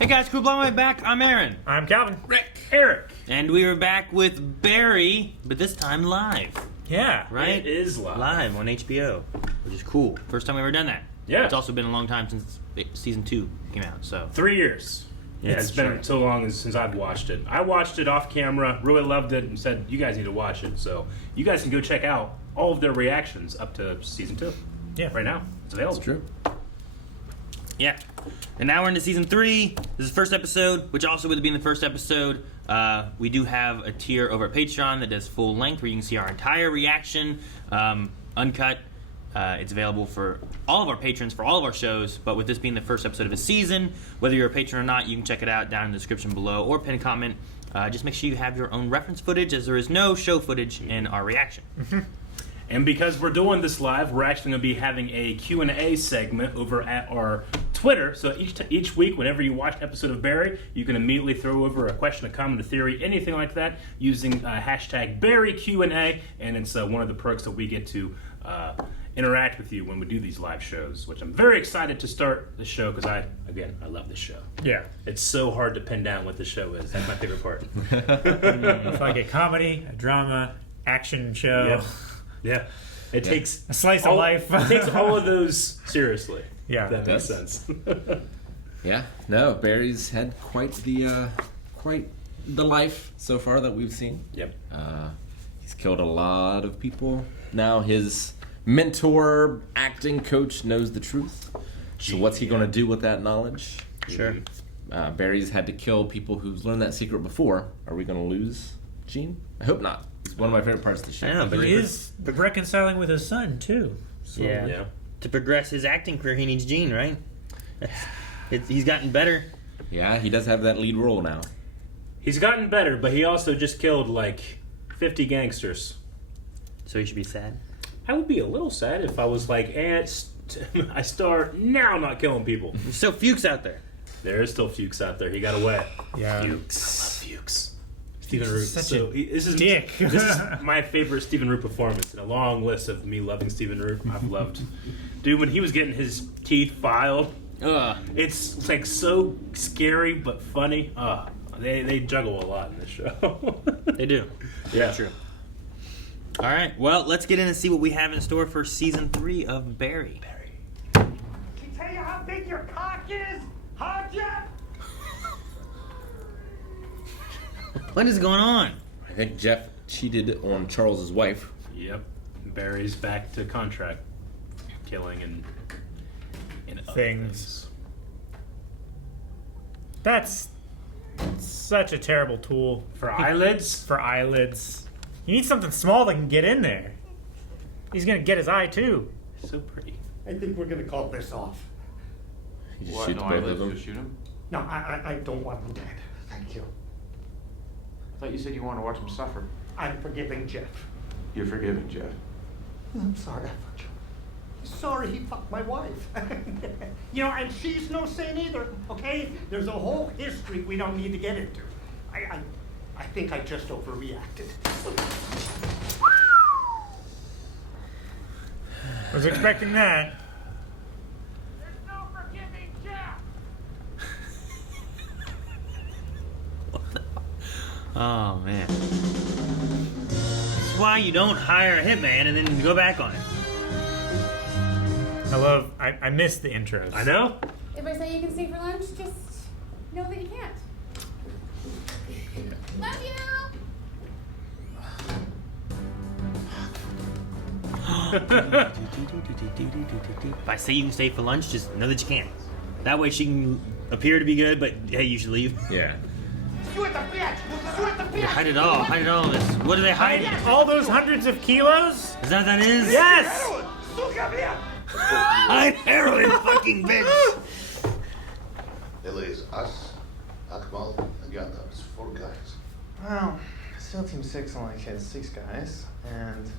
Hey guys, cool blowing my back. I'm Aaron. I'm Calvin. Rick. Eric. And we are back with Barry, but this time live. Yeah. Right? It is live. On HBO, which is cool. First time we've ever done that. Yeah. It's also been a long time since season 2 came out, so. 3 years. Yeah, it's been so long since I've watched it. I watched it off camera, really loved it, and said, you guys need to watch it. So you guys can go check out all of their reactions up to season 2. Yeah. Right now. It's available. That's true. Yeah. And now we're into season 3. This is the first episode, which also with it being the first episode, we do have a tier over at Patreon that does full length where you can see our entire reaction, uncut. It's available for all of our patrons for all of our shows, but with this being the first episode of a season, whether you're a patron or not, you can check it out down in the description below or pin a comment. Just make sure you have your own reference footage, as there is no show footage in our reaction. And because we're doing this live, we're actually going to be having a Q&A segment over at our Twitter. So each week, whenever you watch an episode of Barry, you can immediately throw over a question, a comment, a theory, anything like that, using hashtag BarryQ&A. And it's one of the perks that we get to interact with you when we do these live shows, which I'm very excited to start the show because I love this show. Yeah. It's so hard to pin down what the show is. That's my favorite part. It's like a comedy, a drama, action show. Yep. Yeah. It takes a slice of life. It takes all of those seriously. Yeah. If that makes sense. Yeah. No, Barry's had quite the life so far that we've seen. Yep. He's killed a lot of people. Now his mentor, acting coach knows the truth. So what's he going to do with that knowledge? Sure. Barry's had to kill people who's learned that secret before. Are we going to lose Gene? I hope not. It's one of my favorite parts of the show. I know, but He is reconciling with his son, too. So, yeah. To progress his acting career, he needs Gene, right? He's gotten better. Yeah, he does have that lead role now. He's gotten better, but he also just killed like 50 gangsters. So he should be sad. I would be a little sad if I was like, I start now not killing people. There's still Fuchs out there. There is still Fuchs out there. He got away. Yeah. Fuchs. I love Fuchs. Stephen Root. Such a this is dick. This is my favorite Stephen Root performance in a long list of me loving Stephen Root. I've loved. Dude, when he was getting his teeth filed, it's like so scary but funny. They juggle a lot in this show. They do. Yeah. True. All right. Well, let's get in and see what we have in store for season 3 of Barry. Can you tell you how big your cock is? Huh, Jeff? What is going on? I think Jeff cheated on Charles's wife. Yep. Barry's back to contract killing and other Things. That's such a terrible tool For eyelids? for eyelids. You need something small that can get in there. He's gonna get his eye too. So pretty. I think we're gonna call this off. He just What, shoots no both eyelids, of them. just shoot him? No, I don't want him dead. Thank you. I thought you said you wanted to watch him suffer. I'm forgiving Jeff. You're forgiving, Jeff. I'm sorry I fucked you. Sorry he fucked my wife. You know, and she's no saint either, okay? There's a whole history we don't need to get into. I think I just overreacted. Was expecting that. There's no forgiving Jeff! Oh, man. That's why you don't hire a hitman and then go back on it. I miss the intros. I know. If I say you can stay for lunch, just know that you can't. Love you! If I say you can stay for lunch, just know that you can't. That way she can appear to be good, but hey, you should leave. Yeah. Shoot the bitch! Shoot the bitch! Hide it all. Hide it all. What do they hide? All those hundreds of kilos? Is that what that is? Yes! Hide heroin, fucking bitch. It is us, Akmal, and Gandalf. 4 guys. Well, SEAL Team 6 only has 6 guys, and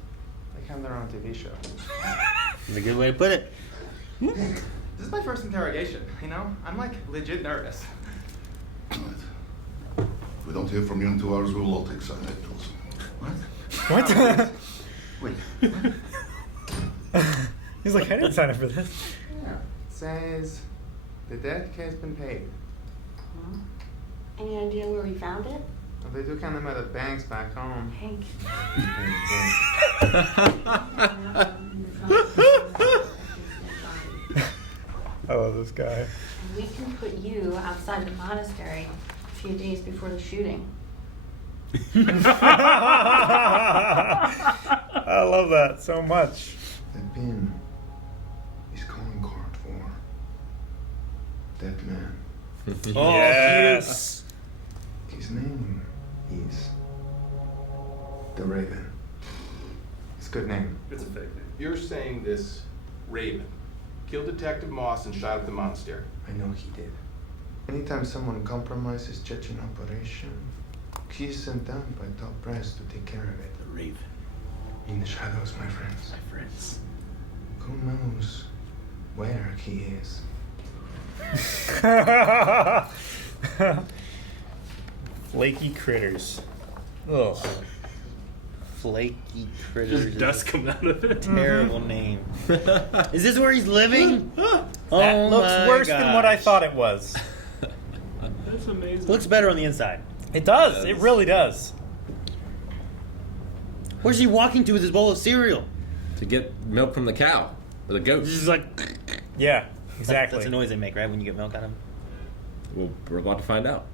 they have their own TV show. That's a good way to put it. This is my first interrogation, you know? I'm like legit nervous. Right. If we don't hear from you in 2 hours, we will all take cyanide pills. What? What? Wait. He's like, I didn't sign up for this. Yeah. It says the debt has been paid. Any idea where we found it? Well, they do count them at the banks back home. Hank. I love this guy. We can put you outside the monastery a few days before the shooting. I love that so much. The pin is calling card for that man. Oh, Yes. His name is the Raven. It's a good name. It's a fake name. You're saying this Raven killed Detective Moss and shot up the monastery. I know he did. Anytime someone compromises Chechen operation, he is sent down by top brass to take care of it. The Raven. In the shadows, my friends. My friends. Who knows where he is? Flaky critters. Ugh. Flaky critters. Just dust coming out of it. Terrible name. Is this where he's living? That Oh looks my worse than what I gosh. thought it was. That's amazing. Looks better on the inside. It does. It really does. Where's he walking to with his bowl of cereal? To get milk from the cow or the goat. This is like Yeah, exactly. That's the noise they make, right? When you get milk out of them. Well, we're about to find out.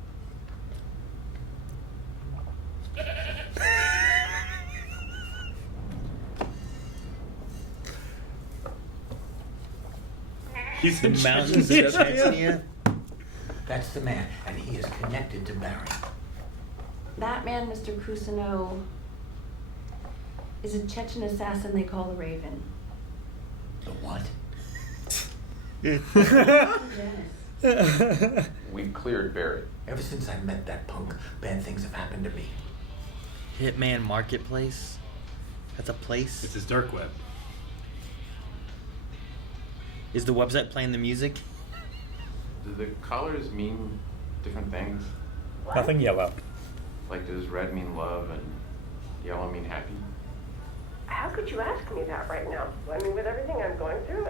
He's in Mountains of Chechnya. That's the man, and he is connected to Barry. That man, Mr. Cousineau, is a Chechen assassin they call the Raven. The what? Yes. We've cleared Barry. Ever since I met that punk, bad things have happened to me. Hitman Marketplace. That's a It's place. his dark web. Is the website playing the music? Do the colors mean different things? Nothing yellow. Like, does red mean love and yellow mean happy? How could you ask me that right now? I mean, with everything I'm going through,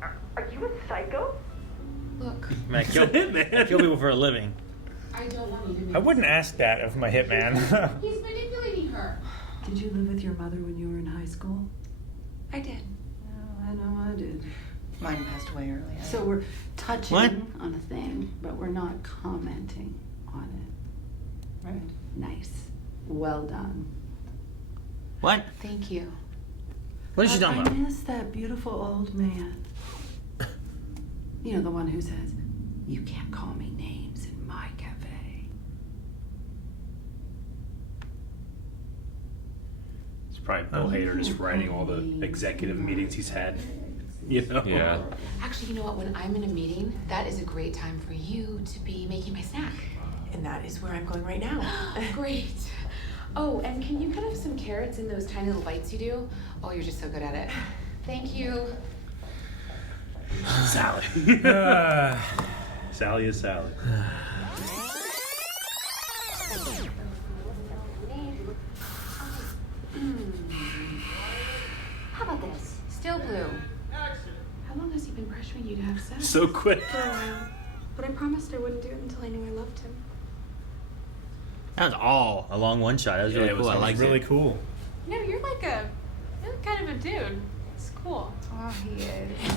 are you a psycho? Look, I mean, I kill people for a living. I don't want you to make I wouldn't ask that of my hitman. He's manipulating her. Did you live with your mother when you were in high school? I did. Oh, I know I did. Mine passed away early. So we're touching What? on a thing, but we're not commenting on it. Right. Nice. Well done. What? Thank you. What is she talking I about? miss that beautiful old man. You know, the one who says, "You can't call me names in my cafe." It's probably Bill Hader just writing all the executive meetings he's had. You know? Yeah. Actually, you know what? When I'm in a meeting, that is a great time for you to be making my snack. And that is where I'm going right now. Great. Oh, and can you cut up some carrots in those tiny little bites you do? Oh, you're just so good at it. Thank you. Sally. Sally is Sally. How about this? Still blue. How long has he been pressuring you to have sex? So quick. For a while. But I promised I wouldn't do it until I knew I loved him. That was all a long one shot. That was Yeah, really it was cool. I liked really it. cool. No, you're kind of a dude. It's cool. Oh, he is.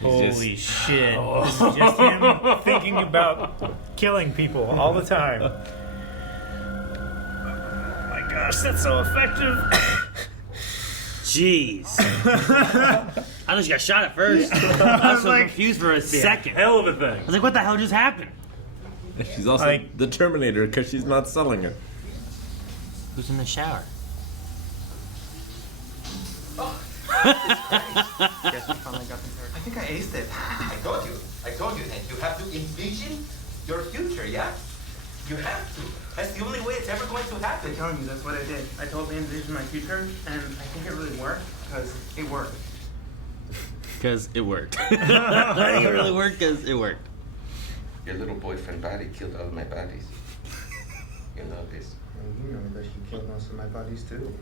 Holy shit. This is just him thinking about killing people all the time. Oh my gosh, that's so effective. Jeez. I thought she got shot at first. I was so like, confused for a second. Hell of a thing. I was like, what the hell just happened? She's also Like- the Terminator because she's not selling it. Who's in the shower? Guess we finally got this. I think I aced it. I told you that you have to envision your future, yeah? You have to. That's the only way it's ever going to happen. I'm telling you, that's what I did. I totally envisioned my future, and I think it really worked because it worked. Because it worked. I think it really worked because it worked. Your little boyfriend Barry killed all my buddies. You know this. And you know that he killed most of my buddies too.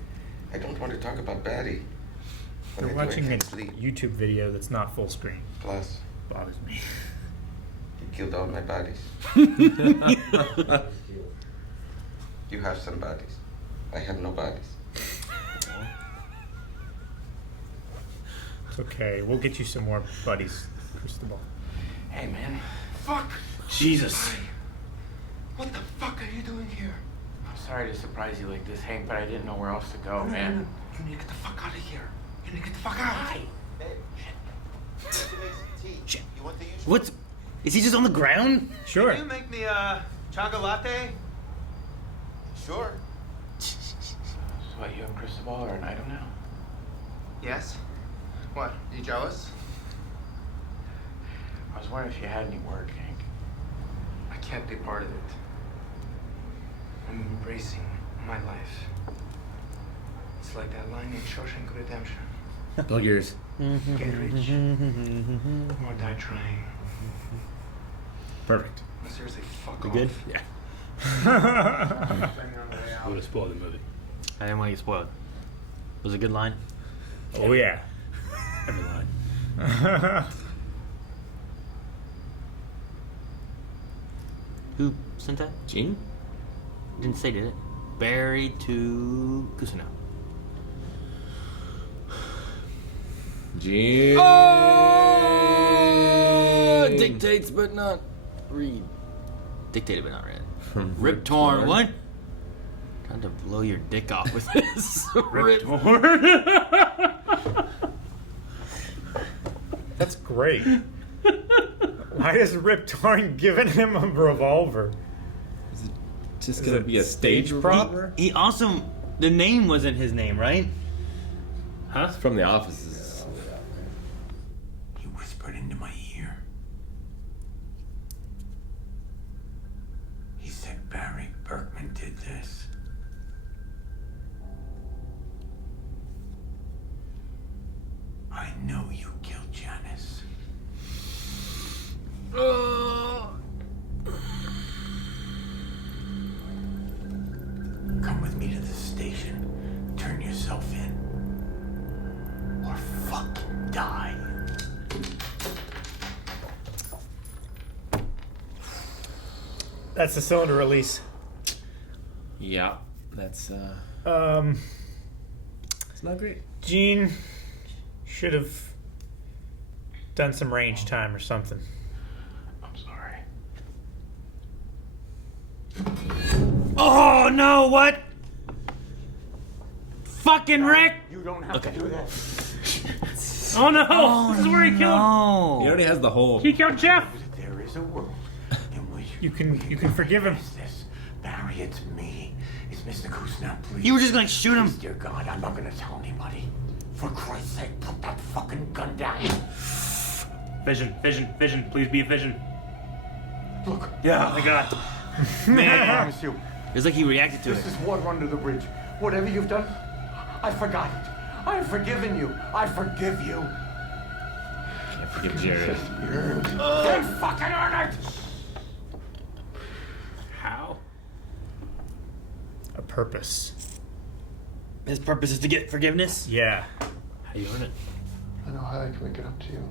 I don't want to talk about Barry. You're watching a YouTube video that's not full screen. Plus, Bothers me. he killed all my bodies. You have some bodies. I have no bodies. It's okay. We'll get you some more buddies, Cristobal. Hey, man. Fuck! Jesus. What the fuck are you doing here? I'm sorry to surprise you like this, Hank, but I didn't know where else to go, man. You need to get the fuck out of here. You need to get the fuck out. Hey, Shit. What's... Is he just on the ground? Sure. Can you make me a chocolate latte? Sure. So what, you and Cristobal are an item now? Yes. What? You jealous? I was wondering if you had any word, Hank. I can't be part of it. I'm embracing my life. It's like that line in Shawshank Redemption. Boogers. Get rich or die trying. Perfect. Seriously, fuck You off. good? Yeah. Would have spoiled the movie. I didn't want to get spoiled. Was it a good line? Oh, yeah. Every line. Who sent that? Gene? Didn't say, did it? Barry to Kusino. Gene. Dictates but not read. Dictated but not read. From Rip Torn. What? Trying to blow your dick off with this. Rip Torn. That's great. Why is Rip Torn giving him a revolver? Is it just Is gonna it be a stage prop? He also... The name wasn't his name, right? Huh? From The Offices. He whispered into my ear. He said Barry Berkman did this. I know you killed Janice. Come with me to the station. Turn yourself in. Or fucking die. That's the cylinder release. Yeah, that's it's not great. Gene should have done some range time or something. I'm sorry. Oh, no, what? Fucking Rick! You don't have to do that. Oh no! This is where he killed. No. He already has the whole. He killed Jeff. There is a world in which You can forgive him. this. Barry, it's me. It's Mr. Kusna, please. You were just gonna shoot him. Please, dear God, I'm not gonna tell anybody. For Christ's sake, put that fucking gun down. Vision, vision, vision. Please be a vision. Look, Yeah. Oh my God. I promise you, It's like he reacted to this it. is water under the bridge. Whatever you've done, I forgot it. I've forgiven you. I forgive you. Can't forgive Jared. Then fucking earn it! How? A purpose. His purpose is to get forgiveness? Yeah. How do you earn it? I know how I can make it up to you.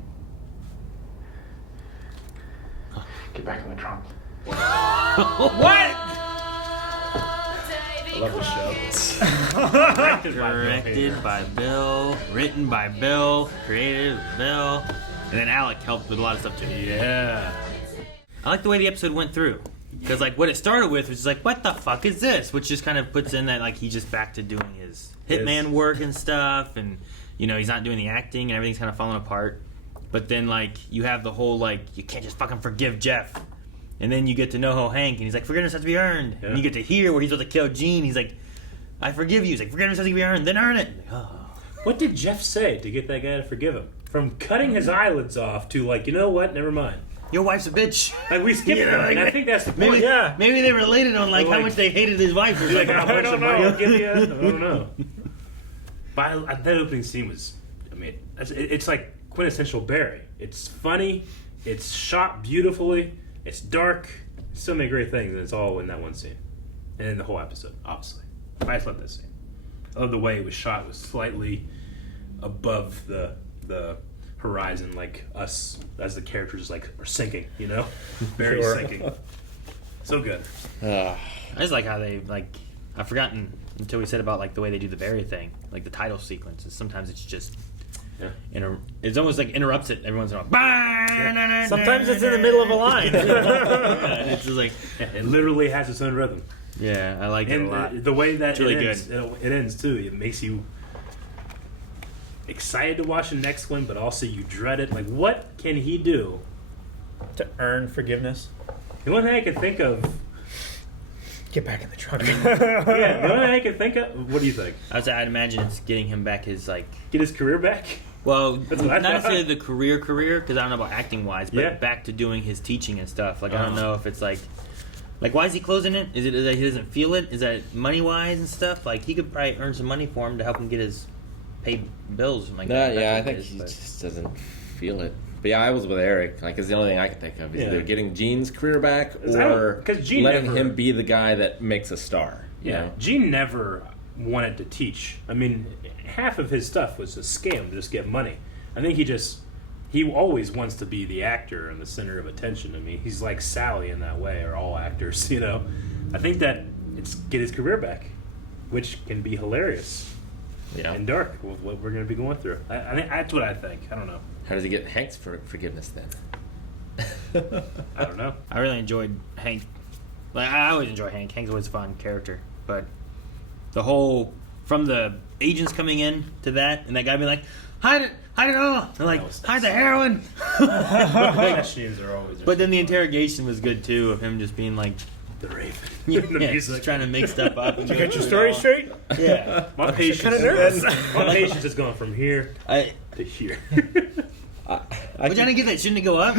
Get back in the trunk. What? I love the show. Directed by Bill, written by Bill, created by Bill, and then Alec helped with a lot of stuff too. Yeah. I like the way the episode went through. Because, like, what it started with was just like, what the fuck is this? Which just kind of puts in that, like, he's just back to doing his hitman work and stuff. And, you know, he's not doing the acting and everything's kind of falling apart. But then, like, you have the whole, like, you can't just fucking forgive Jeff. And then you get to know Hank, and he's like, forgiveness has to be earned. Yeah. And you get to hear where he's about to kill Gene. He's like, I forgive you. He's like, forgiveness has to be earned, then earn it. Like, oh. What did Jeff say to get that guy to forgive him? From cutting his eyelids off to, like, you know what? Never mind. Your wife's a bitch. Like, we skipped You know, that. like, And I think that's the point. Maybe, maybe they related on, like, how much they hated his wife. Or Like, something. I don't know. I'll give you. I don't know. But that opening scene was, I mean, it's like quintessential Barry. It's funny. It's shot beautifully. It's dark. So many great things, and it's all in that one scene. And in the whole episode, obviously. I just love that scene. I love the way it was shot. It was slightly above the horizon, like us as the characters like are sinking, you know, very Sure. sinking. So good. I just like how they like. I've forgotten until we said about like the way they do the Barry thing, like the title sequences. Sometimes it's just. It's almost like interrupts it every once in a while. Sometimes it's in the middle of a line. And it's just like it literally has its own rhythm. Yeah, I like it a lot. The way that It's really it ends too, it makes you excited to watch the next one, but also you dread it. Like, what can he do to earn forgiveness? The only thing I can think of. Get back in the trunk. Yeah, the only thing I can think of. What do you think? I'd imagine it's getting him back his like. Get his career back. Well, That's what I not thought. necessarily the career, because I don't know about acting wise, but Yeah. back to doing his teaching and stuff. Like I don't know if it's like why is he closing it? Is it that he doesn't feel it? Is that money wise and stuff? Like he could probably earn some money for him to help him get his paid bills. Like No, that. yeah, I That's what think it is, he but- just doesn't feel it. But yeah, I was with Eric. Like, it's the only thing I can think of. Is Yeah. either getting Gene's career back Is that- or 'cause Gene letting never- him be the guy that makes a star. you Yeah, know? Gene never wanted to teach. I mean, half of his stuff was a scam to just get money. I think he always wants to be the actor and the center of attention. I mean, he's like Sally in that way, or all actors, you know. I think that it's get his career back, which can be hilarious and dark with what we're going to be going through. I think that's what I think. I don't know. How does he get Hank's forgiveness then? I don't know. I really enjoyed Hank. Like I always enjoy Hank. Hank's always a fun character, but the whole from the agents coming in to that and that guy being like, hide it all, and like hide the heroin. Questions are always. But then the interrogation was good too, of him just being like the Raven. Yeah, The music. just trying to make stuff up. And Did you go get your through story it all. straight? Yeah, My patience. kinda nervous. My patience is going from here to here. But I didn't get that. Shouldn't it go up?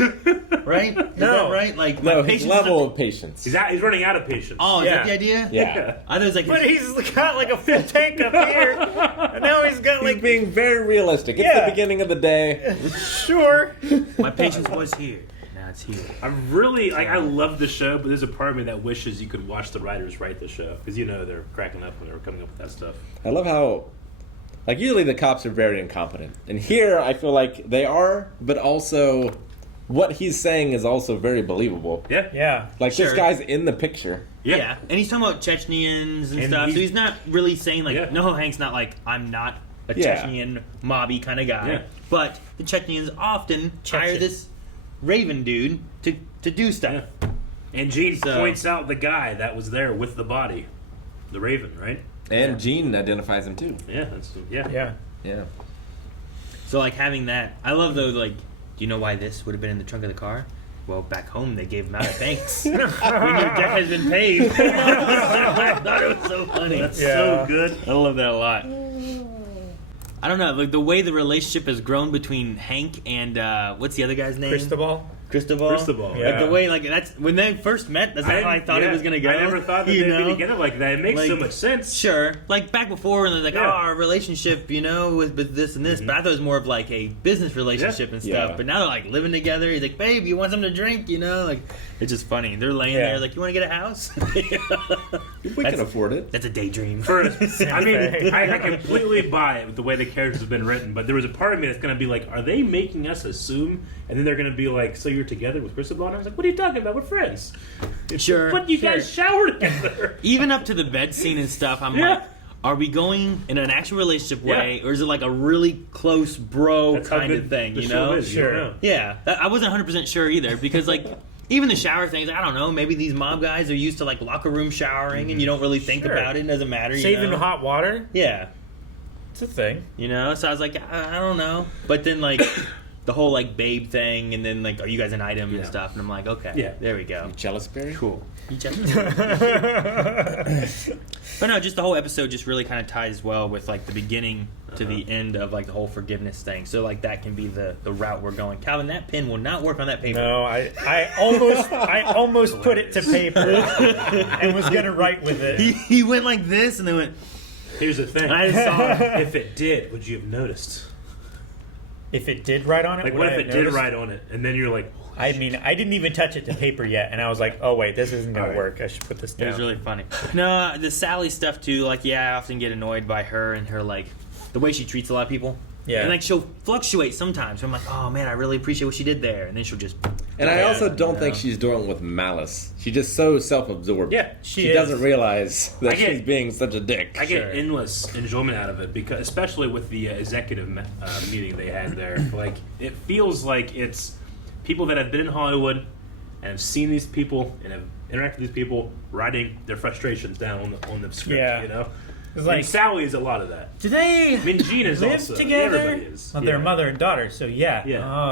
Right? Is that right? Like No, my his patience level is of patience. He's running out of patience. Oh, is Yeah. that the idea? Yeah. I thought it was like. But he's got like a full tank up here, and now he's got He's like being very realistic. It's Yeah. the beginning of the day. sure. My patience was here. Now it's here. I really I love the show, but there's a part of me that wishes you could watch the writers write the show, because you know they're cracking up when they're coming up with that stuff. I love how, like, usually the cops are very incompetent. And here, I feel like they are, but also what he's saying is also very believable. Yeah. Yeah. Like, Sure. this guy's in the picture. Yeah. And he's talking about Chechnyans and stuff, so he's not really saying, like, no, Hank's not like, I'm not a Yeah. Chechnyan mobby kind of guy. Yeah. But the Chechnyans often hire this Raven dude to do stuff. Yeah. And Gene So- points out the guy that was there with the body, the Raven, right? And Gene identifies him, too. Yeah, that's Yeah. Yeah. So, like, having that, I love, though, like, do you know why this would have been in the trunk of the car? Well, back home, they gave him out of thanks. When your debt has been paid. I thought it was so funny. That's Yeah. so good. I love that a lot. I don't know, like the way the relationship has grown between Hank and what's the other guy's name? Cristobal. Cristobal. Like the way, like that's when they first met. That's how I thought it was gonna go. I never thought that you they'd be know? together like that. It makes so Like, much sense. Sure, like back before, when they're like, Yeah. "Oh, our relationship, you know, with this and this," but I thought it was more of like a business relationship and stuff. Yeah. But now they're like living together. He's like, "Babe, you want something to drink?" You know, like it's just funny. They're laying Yeah. there like, "You want to get a house?" We can afford it. That's a daydream. I mean, I completely buy it with the way the characters have been written, but there was a part of me that's going to be like, are they making us assume? And then they're going to be like, so you're together with Cristobal? And I was like, what are you talking about? We're friends. Sure, But you sure. guys shower together. Even up to the bed scene and stuff, I'm Yeah. like, are we going in an actual relationship Yeah. way, or is it like a really close bro That's how kind of good thing? the You show know? is, you don't know. Yeah, I wasn't 100% sure either because like. Even the shower things, I don't know. Maybe these mob guys are used to like locker room showering, and you don't really think Sure. about it. It doesn't matter. Saving you know? hot water. Yeah, It's a thing. you know. So I was like, I don't know. But then like the whole like babe thing, and then like, are you guys an item and Yeah. stuff? And I'm like, okay, Yeah. there we go. You jealous, Barry? Cool. You jealous? But no, just the whole episode just really kind of ties well with like the beginning to the end of like the whole forgiveness thing. So like that can be the route we're going. Calvin, that pen will not work on that paper. No, I almost put it to paper and was gonna write with it. He went like this and then went. Here's the thing. I saw. If it did, would you have noticed? If it did write on it, Like, would what I if have it did noticed? write on it, and then you're like, I mean, I didn't even touch it to paper yet, and I was like, oh wait, this isn't gonna Alright. work. I should put this It down. was really funny. No, the Sally stuff too. Like, yeah, I often get annoyed by her and her like the way she treats a lot of people. Yeah. And like she'll fluctuate sometimes. So I'm like, oh man, I really appreciate what she did there, and then she'll just. And I also don't think she's doing it with malice. She's just so self-absorbed. Yeah, she doesn't realize that she's being such a dick. I get endless enjoyment out of it because, especially with the executive meeting they had there, like it feels like it's people that have been in Hollywood and have seen these people and have interacted with these people writing their frustrations down on the script. Yeah. You know, It's like- and Sally is a lot of that. Do they I mean, Gene is live also together? Everybody is. Well, they're mother and daughter, so yeah.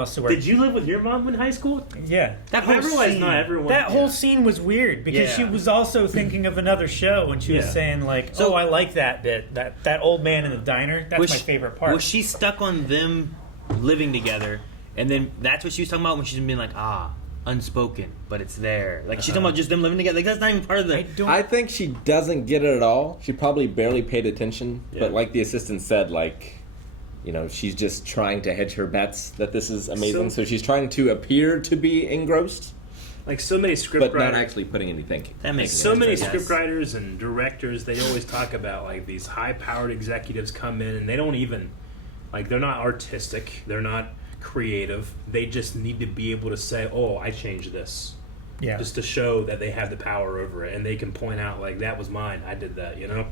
Oh, so we're... Did you live with your mom in high school? Yeah. That whole scene. Not everyone. That whole scene was weird because she was also thinking of another show and she was saying like, "Oh, I like that bit. That old man in the diner. That's my favorite part." Was she stuck on them living together, and then that's what she was talking about when she's being like, unspoken, but it's there. Like she's talking about just them living together. Like that's not even part of the. I think she doesn't get it at all. She probably barely paid attention. Yeah. But like the assistant said, like, you know, she's just trying to hedge her bets that this is amazing. So she's trying to appear to be engrossed. Like so many script but not writers- actually putting any thinking. That makes so sense, many I guess. script writers and directors, they always talk about like these high-powered executives come in and they don't even like they're not artistic, they're not creative. They just need to be able to say, "Oh, I changed this," just to show that they have the power over it, and they can point out like that was mine. I did that. You know,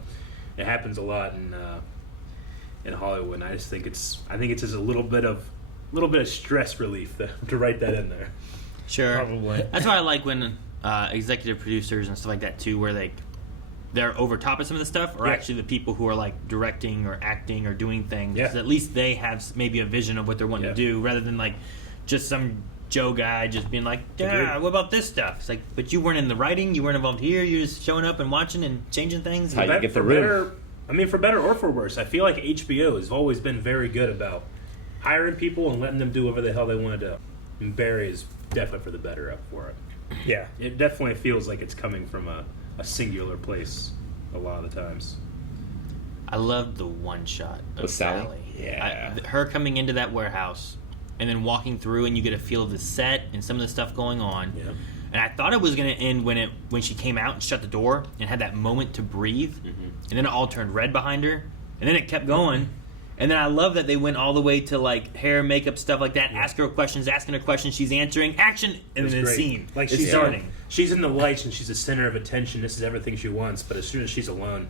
it happens a lot in Hollywood. And I just think it's just a little bit of stress relief to write that in there. Sure. Probably. That's why I like when executive producers and stuff like that too, where they're over top of some of the stuff, or actually the people who are like directing or acting or doing things. Yeah. 'Cause at least they have maybe a vision of what they're wanting to do, rather than like just some Joe guy just being like, "Yeah, what about this stuff?" It's like, but you weren't in the writing, you weren't involved here. You're just showing up and watching and changing things. For better, I mean, for better or for worse, I feel like HBO has always been very good about hiring people and letting them do whatever the hell they want to do. And Barry is definitely for the better for it. Yeah. It definitely feels like it's coming from a singular place a lot of the times. I loved the one shot of With Sally? Sally. Yeah. Her coming into that warehouse and then walking through, and you get a feel of the set and some of the stuff going on. Yeah. And I thought it was going to end when she came out and shut the door and had that moment to breathe, and then it all turned red behind her, and then it kept going. And then I love that they went all the way to like hair, makeup, stuff like that. Asking her questions, she's answering, action, and It then was the great. scene. Like It's starting. She's in the lights and she's the center of attention. This is everything she wants. But as soon as she's alone,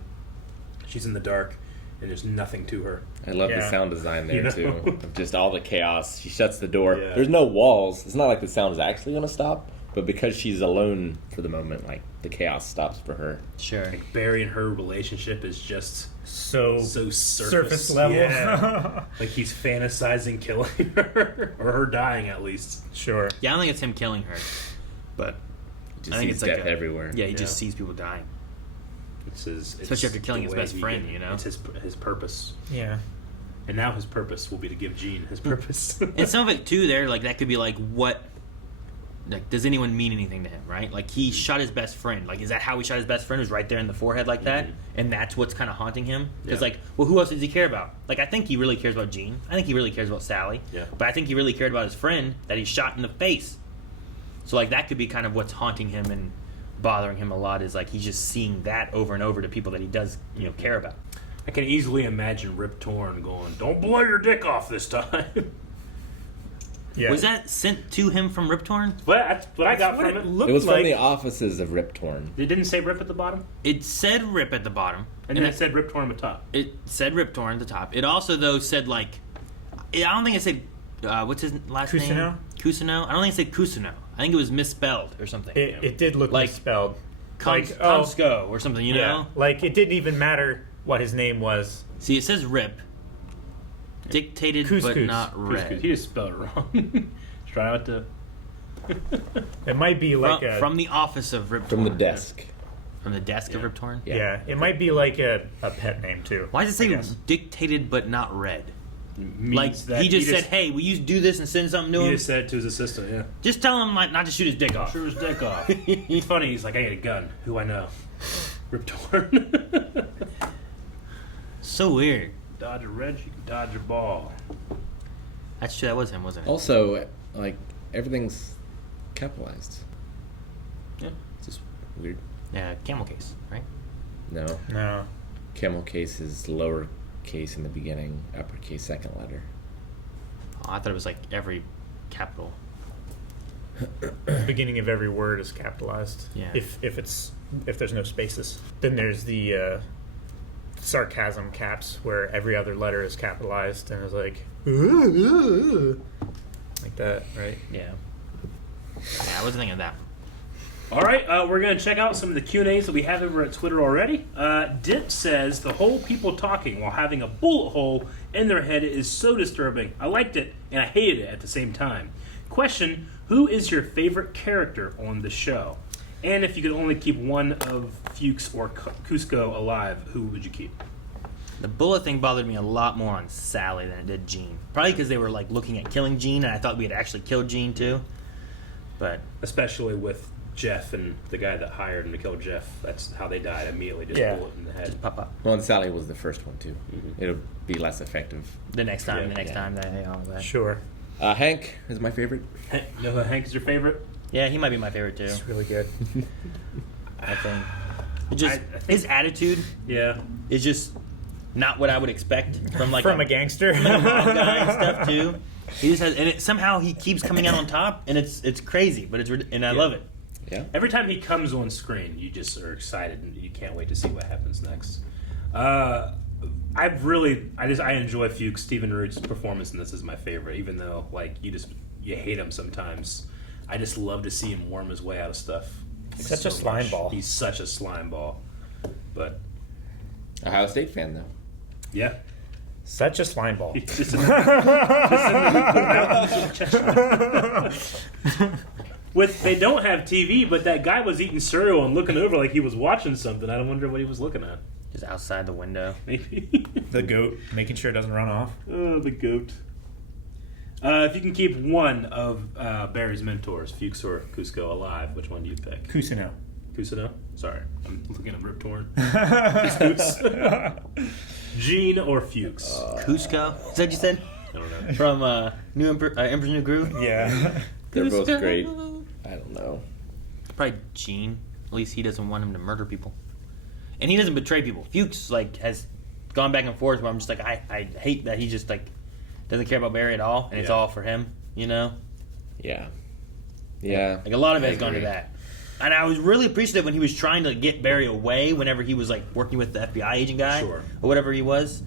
she's in the dark, and there's nothing to her. I love the sound design there You know? too. Of just all the chaos. She shuts the door. Yeah. There's no walls. It's not like the sound is actually going to stop, but because she's alone for the moment, like the chaos stops for her. Sure. Like Barry and her relationship is just so surface level. Yeah. Like he's fantasizing killing her or her dying at least. Sure. Yeah, I don't think it's him killing her, but Just I think sees it's like death everywhere. Yeah, he just sees people dying. Especially after killing his best friend, you know? It's his purpose. Yeah. And now his purpose will be to give Gene his purpose. And some of it too there, like that could be like what, like does anyone mean anything to him, right? Like he shot his best friend. Like is that how he shot his best friend? Was right there in the forehead like that? And that's what's kind of haunting him? It's like, well, who else does he care about? Like I think he really cares about Gene. I think he really cares about Sally. Yeah. But I think he really cared about his friend that he shot in the face. So like that could be kind of what's haunting him and bothering him a lot, is like he's just seeing that over and over to people that he does, care about. I can easily imagine Rip Torn going, "Don't blow your dick off this time." Yeah. Was that sent to him from Rip Torn? That's what I got from it. It was from the offices of Rip Torn. It didn't say Rip at the bottom? It said Rip at the bottom. And then it said Rip Torn at the top. It said Rip Torn at the top. It also, though, said, like... I don't think it said... what's his last name? Cousineau? Cousineau? I don't think it said Cousineau. I think it was misspelled or something. It did look like misspelled. Comsco or something, you know? Like, it didn't even matter what his name was. See, it says Rip. Dictated, but Couscous. not read. He just spelled it wrong. Try out to... It might be like from the office of Rip From Torn. the desk. From the desk of Rip Torn? Yeah, it might be like a pet name, too. Why does it say dictated but not read? Like, that he just said, hey, will you do this and send something to him? He just said it to his assistant, yeah. Just tell him not to shoot his dick off. Shoot his dick off. It's funny, he's like, I got a gun. Who I know? Rip Torn. So weird. Dodge a wrench, you can dodge a ball. That's true, that was him, wasn't it? Also, like, everything's capitalized. Yeah. It's just weird. Yeah, camel case, right? No. No. Camel case is lower lowercase in the beginning, uppercase second letter. Oh, I thought it was like every capital. The beginning of every word is capitalized. Yeah. If there's no spaces, then there's the sarcasm caps where every other letter is capitalized and it's like that, right? Yeah. Yeah, I wasn't thinking of that. All right, we're going to check out some of the Q&As that we have over at Twitter already. Dip says, the whole people talking while having a bullet hole in their head is so disturbing. I liked it, and I hated it at the same time. Question, who is your favorite character on the show? And if you could only keep one of Fuchs or Cusco alive, who would you keep? The bullet thing bothered me a lot more on Sally than it did Jean. Probably because they were like looking at killing Jean, and I thought we had actually killed Jean too. But especially with Jeff and the guy that hired him to kill Jeff, that's how they died immediately. Just bullet in the head. Just pop. Well, and Sally was the first one too. Mm-hmm. It'll be less effective the next time. That. Sure. Hank is my favorite. You know, Hank is your favorite? Yeah, he might be my favorite too. It's really good. I think. I think his attitude. Yeah. Is just not what I would expect from like a gangster. From a mob guy and stuff too. He just has, and somehow he keeps coming out on top, and it's crazy, but I love it. Yeah. Every time he comes on screen, you just are excited and you can't wait to see what happens next. I enjoy Fuchs. Stephen Root's performance in this is my favorite, even though like you hate him sometimes. I just love to see him worm his way out of stuff. He's such a slime ball. He's such a slime ball. But Ohio State fan though. Yeah. Such a slime ball. They don't have TV, but that guy was eating cereal and looking over like he was watching something. I don't wonder what he was looking at. Just outside the window. Maybe. The goat, making sure it doesn't run off. Oh, the goat. If you can keep one of Barry's mentors, Fuchs or Cusco, alive, which one do you pick? Cusino. Cusino? Sorry, I'm looking at Rip Torn. Gene or Fuchs? Cusco? Is that what you said? I don't know. From Emperor's New Groove? Yeah. They're both great. I don't know. Probably Gene. At least he doesn't want him to murder people. And he doesn't betray people. Fuchs has gone back and forth where I'm just like, I hate that he just doesn't care about Barry at all, and it's all for him, you know? Yeah. Yeah. Like a lot of it has gone to that. And I was really appreciative when he was trying to get Barry away whenever he was like working with the FBI agent guy. Sure. Or whatever he was.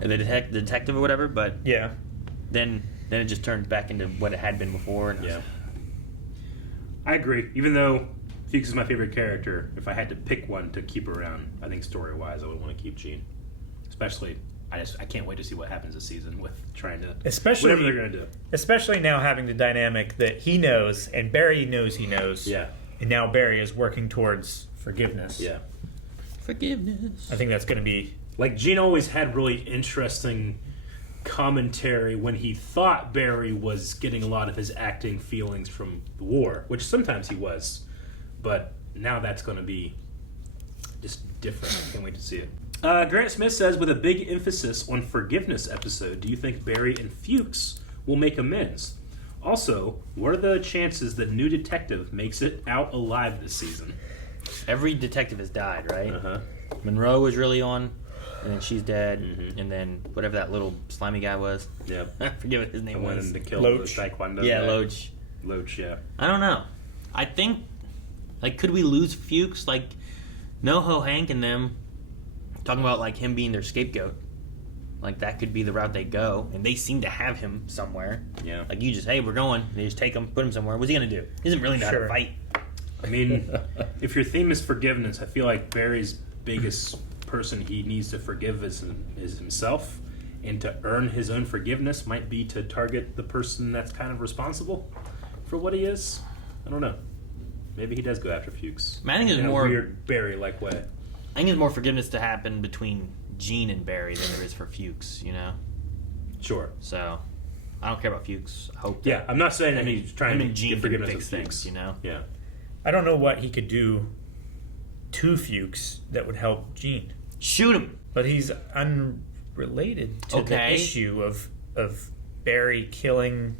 The detective or whatever, but yeah. Then it just turned back into what it had been before. And yeah. I agree. Even though Fuchs is my favorite character, if I had to pick one to keep around, I think story-wise, I would want to keep Gene. Especially, I can't wait to see what happens this season with trying to whatever they're going to do. Especially now having the dynamic that he knows and Barry knows he knows. Yeah. And now Barry is working towards forgiveness. Yeah. Forgiveness. I think that's going to be... Like, Gene always had really interesting commentary when he thought Barry was getting a lot of his acting feelings from the war, which sometimes he was. But now that's going to be just different. I can't wait to see it. Grant Smith says, with a big emphasis on forgiveness episode, do you think Barry and Fuchs will make amends? Also, what are the chances that new detective makes it out alive this season? Every detective has died, right? Uh-huh. Monroe was really on, and then she's dead, and then whatever that little slimy guy was. Yeah. I forget what his name was. To kill Loach. the Taekwondo Yeah, guy. Loach. Loach, yeah. I don't know. I think, could we lose Fuchs? NoHo Hank and them talking about, him being their scapegoat. That could be the route they go, and they seem to have him somewhere. Yeah. You just, hey, we're going. And they just take him, put him somewhere. What's he going to do? He doesn't really know how to fight. I mean, if your theme is forgiveness, I feel like Barry's biggest person he needs to forgive is himself, and to earn his own forgiveness might be to target the person that's kind of responsible for what he is. I don't know. Maybe he does go after Fuchs. I think there's in more a weird Barry-like way. I think there's more forgiveness to happen between Gene and Barry than there is for Fuchs, you know? Sure. So, I don't care about Fuchs. I hope. Yeah, I'm not saying that he's trying to Gene get forgiveness fix of things, Fuchs. you know? Yeah. I don't know what he could do to Fuchs that would help Gene. Shoot him. But he's unrelated to the issue of Barry killing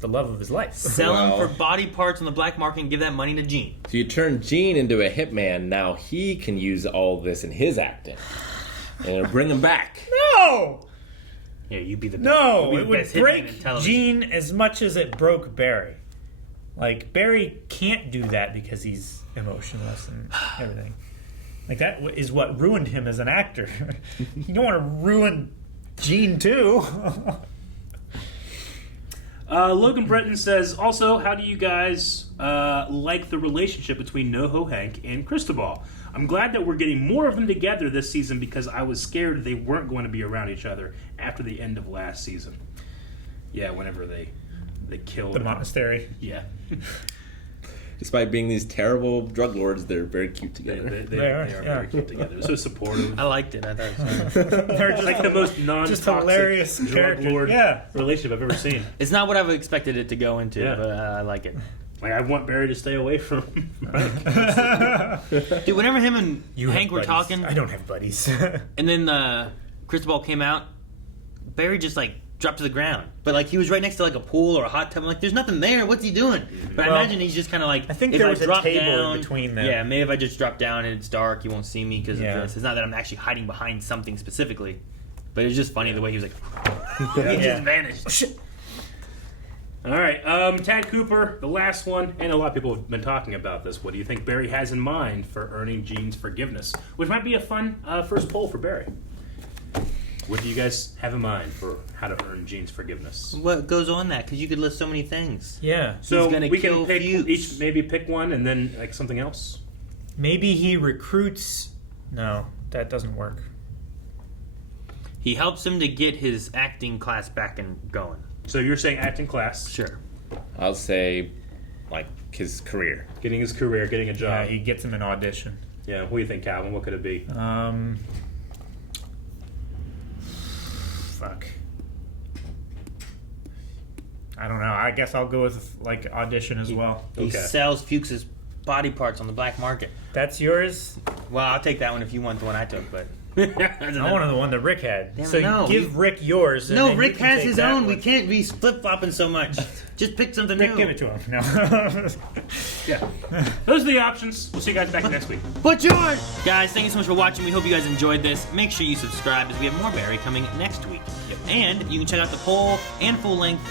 the love of his life. Sell him for body parts on the black market and give that money to Gene. So you turn Gene into a hitman. Now he can use all this in his acting. and bring him back. No! Yeah, you'd be the best. No, you'd it be the would best hitman in break television. Gene as much as it broke Barry. Like, Barry can't do that because he's emotionless and everything. Like, that is what ruined him as an actor. You don't want to ruin Gene, too. Logan Breton says, also, how do you guys like the relationship between NoHo Hank and Cristobal? I'm glad that we're getting more of them together this season because I was scared they weren't going to be around each other after the end of last season. Yeah, whenever they killed The monastery. Yeah. Despite being these terrible drug lords, they're very cute together. They are very cute together. So supportive. I liked it. I thought it was fun. They're just like the most just hilarious non-toxic drug characters. lord Yeah. relationship I've ever seen. It's not what I've expected it to go into, Yeah. but I like it. Like, I want Barry to stay away from Hank. Dude, whenever him and You Hank have were buddies. talking, I don't have buddies. and then Cristobal came out, Barry just like dropped to the ground. But like he was right next to like a pool or a hot tub. I'm like, there's nothing there. What's he doing? But Well, I imagine he's just kind of like. I think if there I was a drop table down, in between them. Yeah, maybe if I just drop down and it's dark, you won't see me because Yeah. of this. It's not that I'm actually hiding behind something specifically. But it's just funny the way he was like. he Yeah. just vanished. All right, Tad Cooper, the last one, and a lot of people have been talking about this. What do you think Barry has in mind for earning Gene's forgiveness? Which might be a fun first poll for Barry. What do you guys have in mind for how to earn Gene's forgiveness? What goes on that? Because you could list so many things. Yeah. So He's gonna we can kill pick Fuchs. each, maybe pick one, and then like something else. Maybe he recruits. No, that doesn't work. He helps him to get his acting class back and going. So you're saying acting class? Sure. I'll say, like, his career. Getting his career, getting a Yeah, job. he gets him an audition. Yeah. What do you think, Calvin? What could it be? Fuck. I don't know. I guess I'll go with like audition as well. He sells Fuchs's body parts on the black market. That's yours? Well, I'll take that one if you want the one I took, but I wanted the one that Rick had. Damn so it, no. you give Rick yours. And No, then Rick you can has take his that own. one. We can't be flip flopping so much. Just pick something Rick, new. give it to him. No. Yeah. Those are the options. We'll see you guys back next week. What's yours? Guys, thank you so much for watching. We hope you guys enjoyed this. Make sure you subscribe as we have more Barry coming next week. And you can check out the poll and full length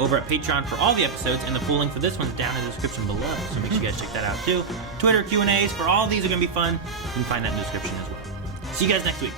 over at Patreon for all the episodes, and the full link for this one's down in the description below. So make sure you guys check that out too. Twitter Q&As for all of these are going to be fun. You can find that in the description as well. See you guys next week.